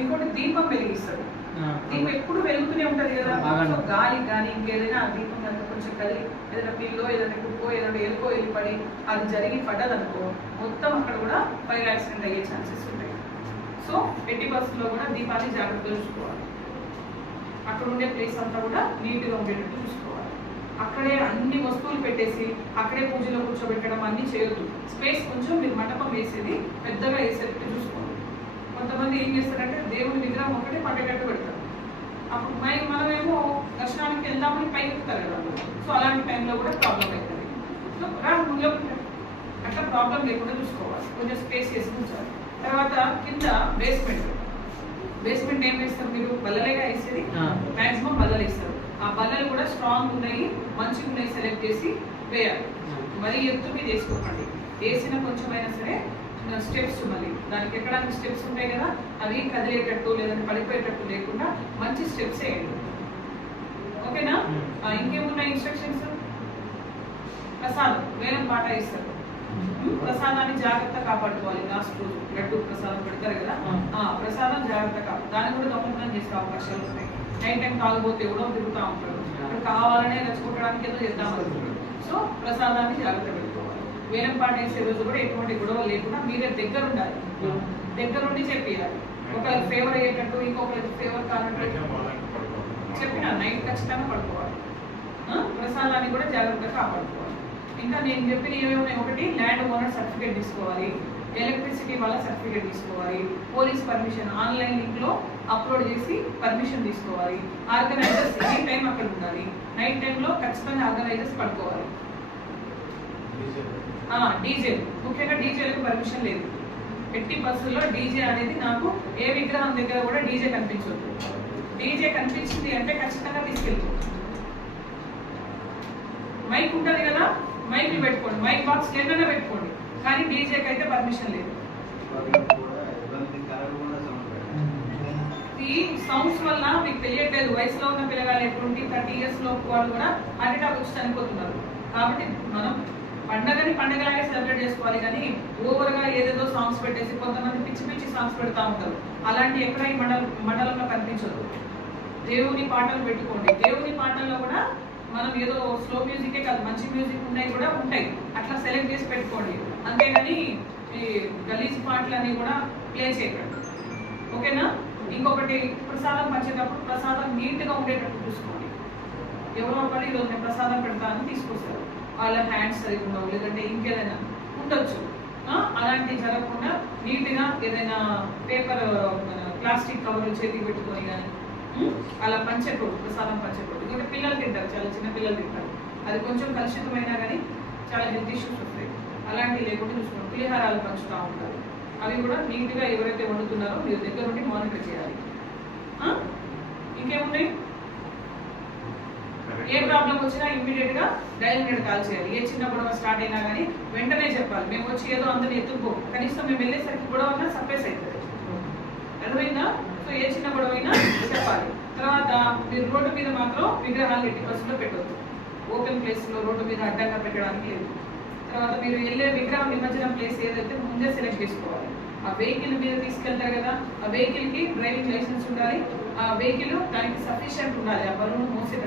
ఇంకోటి దీపం వెలిగిస్తాడు. దీపం ఎప్పుడు వెలుగుతూనే ఉంటది కదా. సో గాలి కానీ ఇంకేదైనా దీపం కనుక కొంచెం కదిలి ఏదైనా పిల్లో ఏదైనా కుక్కో ఏదైనా ఎలుకో వెళ్ళి పడి అది జరిగి పడ్డదనుకో మొత్తం అక్కడ కూడా ఫైర్ యాక్సిడెంట్ అయ్యే ఛాన్సెస్ ఉంటాయి. సో ఎట్టి బస్సులో కూడా దీపాన్ని జాగ్రత్తగా చూసుకోవాలి. అక్కడ ఉండే ప్లేస్ అంతా కూడా నీట్గా ఉండేటట్టు చూసుకోవాలి. అక్కడే అన్ని వస్తువులు పెట్టేసి అక్కడే పూజలో కూర్చోబెట్టడం అన్ని చేయొద్దు. స్పేస్ కొంచెం మీరు మండపం వేసేది పెద్దగా వేసేటట్టు చూసుకోవాలి. కొంతమంది ఏం చేస్తారంటే దేవుని విగ్రహం ఒకటే పట్టేటట్టు పెడతారు. అప్పుడు మై మనమేమో దర్శనానికి వెళ్దామని పైకి ఎక్కుతారు కదా. సో అలాంటి టైంలో కూడా ప్రాబ్లం అవుతుంది సో రా ముందులో అట్లా ప్రాబ్లం లేకుండా చూసుకోవాలి. కొంచెం స్పేస్ ఉంచాలి. తర్వాత కింద బేస్మెంట్ బేస్మెంట్ ఏం వేస్తారు మీరు? బల్లలేగా వేసేది. మాక్సిమం బల్లలు వేస్తారు. ఆ బల్లలు కూడా స్ట్రాంగ్ ఉన్నాయి మంచిగా ఉన్నాయి సెలెక్ట్ చేసి వేయాలి. మరీ ఎత్తు మీద వేసుకోకండి వేసిన కొంచెమైనా సరే స్టెప్స్ మళ్ళీ. దానికి ఎక్కడానికి స్టెప్స్ ఉంటాయి కదా అవి కదిలేటట్టు లేదంటే పడిపోయేటట్టు లేకుండా మంచి స్టెప్స్ వేయండి. ఓకేనా? Hmm. ఇంకేమున్నాయి ఇన్స్ట్రక్షన్స్ ప్రసాదం. వేలం పాట ఇస్తారు Hmm? ప్రసాదాన్ని జాగ్రత్త కాపాడుకోవాలి. లాస్ట్ రోజు లడ్డు ప్రసాదం పెడతారు కదా? Hmm. ఆ ప్రసాదం జాగ్రత్త కాపాడు. దాన్ని కూడా దొంగతనం చేసే అవకాశాలు ఉన్నాయి నైట్ టైం తాగుబోతే ఎవడో తిరుగుతూ ఉంటాడు. ఇప్పుడు కావాలనే రెచ్చగొట్టడానికి ఏదో చేద్దాం అనుకుంటాడు. సో ప్రసాదాన్ని జాగ్రత్త పెట్టుకోవాలి వేలం పాట వేసే రోజు కూడా ఎటువంటి గొడవ లేకుండా మీరే దగ్గర ఉండాలి దగ్గరుండి చెప్పేయాలి. ఒకరికి ఫేవర్ అయ్యేటట్టు ఇంకొకరికి ఫేవర్ కానట్టు. చెప్పిన నైట్ ఖచ్చితంగా పడుకోవాలి? ప్రసాదాన్ని కూడా జాగ్రత్తగా కాపాడుకోవాలి ఇంకా నేను చెప్పిన ఏమేమి ఒకటి ల్యాండ్ ఓనర్ సర్టిఫికేట్ తీసుకోవాలి. ఎలక్ట్రిసిటీ వాళ్ళ సర్టిఫికేట్ తీసుకోవాలి. పోలీస్ పర్మిషన్ ఆన్లైన్ లింక్లో అప్లోడ్ చేసి పర్మిషన్ తీసుకోవాలి. ఆర్గనైజర్స్ ఎనీ టైం అక్కడ ఉండాలి. నైట్ టైంలో ఖచ్చితంగా ఆర్గనైజర్స్ పడుకోవాలి. డీజే. ముఖ్యంగా డీజేలకు పర్మిషన్ లేదు. ఎట్టి బస్సుల్లో డీజే అనేది నాకు ఏ విగ్రహం దగ్గర కూడా డీజే కనిపించదు. డీజే కనిపించింది అంటే ఖచ్చితంగా తీసుకెళ్తాం. మైక్ ఉంటుంది కదా మైక్ పెట్టుకోండి. మైక్ బాక్స్ ఎక్కడైనా పెట్టుకోండి. కానీ డీజేకి అయితే పర్మిషన్ లేదు. ఈ సౌండ్స్ వల్ల మీకు తెలియట్లేదు. వయసులో ఉన్న పిల్లగాలు ఎటువంటి థర్టీ ఇయర్స్లో వాళ్ళు కూడా హార్ట్ అటాక్ వచ్చి చనిపోతున్నారు. కాబట్టి మనం పండగని పండగలాగే సెలబ్రేట్ చేసుకోవాలి కానీ ఓవర్గా ఏదేదో సాంగ్స్ పెట్టేసి కొంతమంది పిచ్చి పిచ్చి సాంగ్స్ పెడతా ఉంటారు. అలాంటి ఎక్కడ ఈ మండల మండలంలో కనిపించదు. దేవుని పాటలు పెట్టుకోండి. దేవుని పాటల్లో కూడా మనం ఏదో స్లో మ్యూజికే కాదు మంచి మ్యూజిక్ ఉన్నాయి కూడా ఉంటాయి. అట్లా సెలెక్ట్ చేసి పెట్టుకోండి. అంతేగాని ఈ గలీజ్ పాటలని కూడా ప్లే చేయకండి. ఓకేనా? ఇంకొకటి ప్రసాదం పంచేటప్పుడు ప్రసాదం నీట్గా ఉండేటట్టు చూసుకోండి. ఎవరో ఒకటి ఈరోజు నేను ప్రసాదం పెడతానని తీసుకొస్తారు. వాళ్ళ హ్యాండ్స్ సరిగ్గా ఉండవు లేదంటే ఇంకేదైనా ఉండొచ్చు. అలాంటివి జరగకుండా నీట్గా ఏదైనా పేపర్ ప్లాస్టిక్ కవర్ చేతికి పెట్టుకొని కానీ అలా పంచకూడదు ప్రసాదం పంచకూడదు ఎందుకంటే పిల్లలు తింటారు చాలా చిన్న పిల్లలు తింటారు. అది కొంచెం కలుషితమైనా కానీ చాలా హెల్త్ ఇష్యూస్ వస్తాయి. అలాంటివి లేకుండా చూసుకోండి పులిహారాలు పంచుతూ ఉంటారు. అవి కూడా నీట్గా ఎవరైతే వండుతున్నారో మీరు దగ్గర నుండి మానిటర్ చేయాలి ఇంకేమున్నాయి? ఏ ప్రాబ్లం వచ్చినా ఇమ్మీడియట్గా డైల్ హండ్రెడ్ కాల్ చేయాలి. ఏ చిన్న గొడవ స్టార్ట్ అయినా కానీ వెంటనే చెప్పాలి. మేము వచ్చి ఏదో అందరిని ఎత్తుకో కనీసం మేము వెళ్ళేసరికి గొడవ అన్నా సర్ప్రైజ్ అవుతుంది అర్థమైందా? సో ఏ చిన్న గొడవ అయినా చెప్పాలి. తర్వాత మీరు రోడ్డు మీద మాత్రం విగ్రహాలు ఎట్టి బస్సులో పెట్టొద్దు. ఓపెన్ ప్లేస్లో రోడ్డు మీద అడ్డంగా పెట్టడానికి లేదు. తర్వాత మీరు వెళ్ళే విగ్రహం నిమజ్జనం ప్లేస్ ఏదైతే ముందే సెలెక్ట్ చేసుకోవాలి. ఆ వెహికల్ మీద తీసుకెళ్తారు కదా ఆ వెహికల్కి డ్రైవింగ్ లైసెన్స్ ఉండాలి. ఆ వెహికల్ దానికి సఫిషియంట్ ఉండాలి. ఆ బరువును మోసేటట్టు